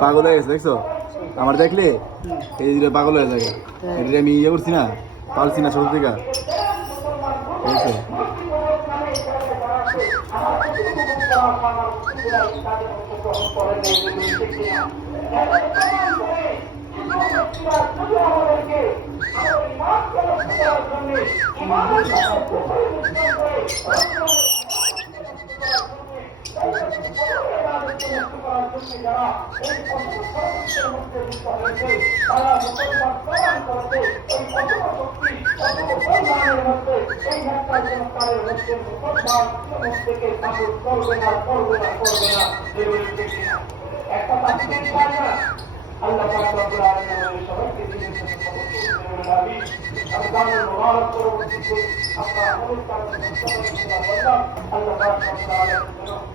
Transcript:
পাগল হয়ে গেছে দেখছো আমার দেখলে এই যে পাগল হয়ে যায় এটা আমি ইয়ে করছি না পালছি না ছোট থেকে বুঝছো আল্লাহ পাক রব্বুল আলামিন সবাইকে দিনের জন্য মুবারক করুন। আপনারা অনেক আল্লাহ পাক রব্বুল আলামিন